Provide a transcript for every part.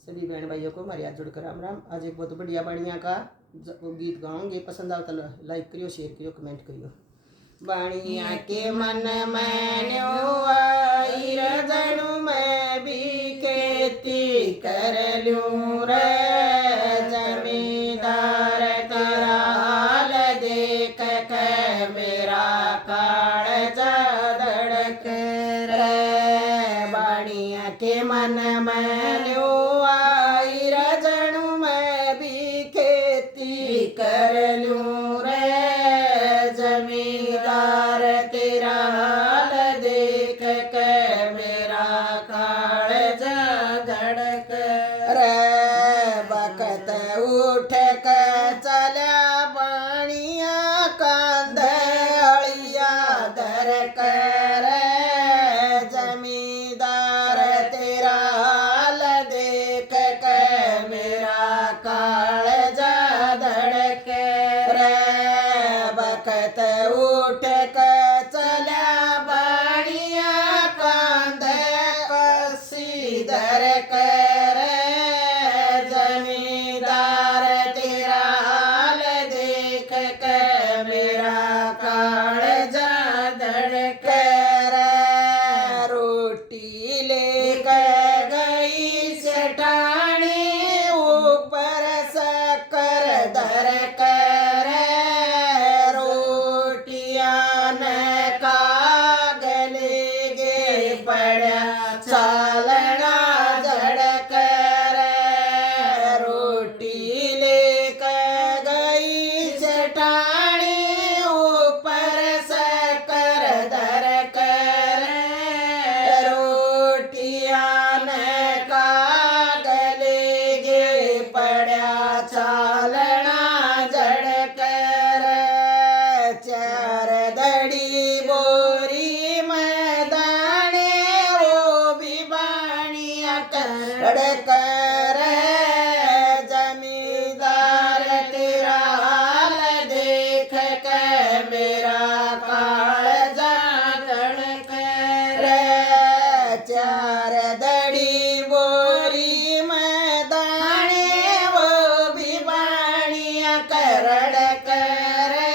सभी बहन भाइयों को हमारे हाथ जोड़कर राम राम। आज एक बहुत बढ़िया बाणिया का गीत गाऊंगे। पसंद आओ तो लाइक करियो, शेयर करियो, कमेंट करियो। बाणिया के मन में रजणु में भी खेती कर लूं रे, जमींदार तेरा हाल देख के मेरा काळजा धड़क रे। बाणिया के मन में रजणु में भी खेती कर लूं रे, जमींदार तेरा हाल देख के मेरा काळजा धड़क रे। बखत उठ के चला बाणिया कांदलिया धर कर, जमींदार तेरा हाल देख के मेरा काळजा धड़क रे। बखत उठ के चला बाणिया कांद कसी धर कर, जमींदार तेरा हाल देख के मेरा काळजा धड़क रे। रोटी लेकर गई सेठानी ऊपर शक्कर धर कर, रोटियां न कागले गे पड़ा चालना झड़क रे। रोटी लेकर गई सेठानी ऊपर शक्कर धर कर, रोटियां न कागले गे पड़ा चालना झड़क रे। चार दड़ी बोरी में दाने वो भी बाणिया धड़क रे, जमींदार तेरा हाल देख के मेरा काळजा धड़क रे। चार दड़ी बोरी में दाने वो भी बाणिया धड़क रे,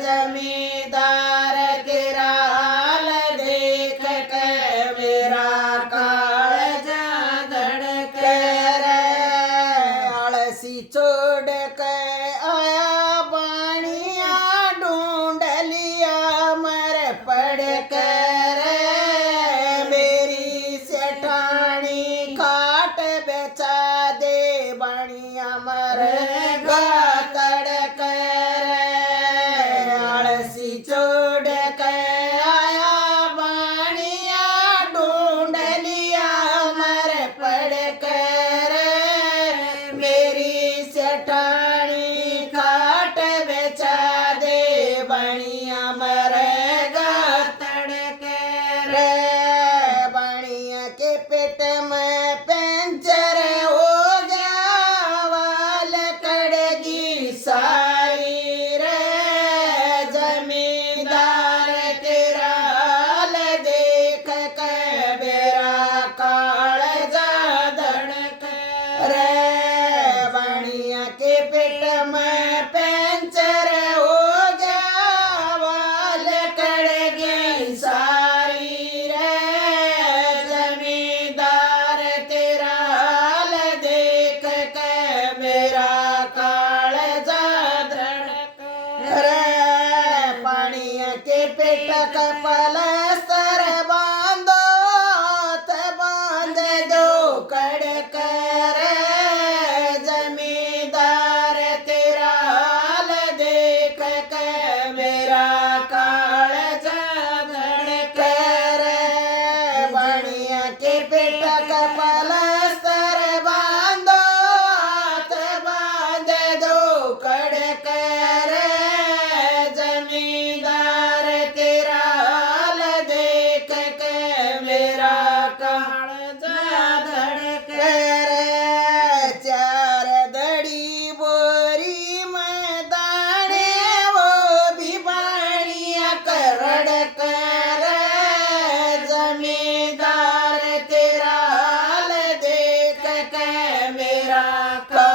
जमींदार तेरा हाल देख के मेरा काळजा धड़क रे। आलसी छोड़ के आया बाणिया ढूंढ लिया मर पड़ कर, मेरी सेठानी खाट बेचा दे बाणिया मर तड़क रे। आलसी छोड़ के आया बाणिया ढूंढ लिया मर पड़ कर, मेरी सेठानी खाट बेचा दे बाणिया मरेगा तड़क रे। बाणिया के पेट में पंचर हो गया, वाल कड़गी सारी रे, जमींदार तेरा हाल देख के मेरा काळजा धड़क रे। बाणिया के पेट में पंचर हो गया, वाल कड़गी सारी रे, जमींदार तेरा हाल देख के मेरा काळजा धड़क रे। बाणिया के पेट का पलस्तर बांधो, बांध दो कड़क रे, राखो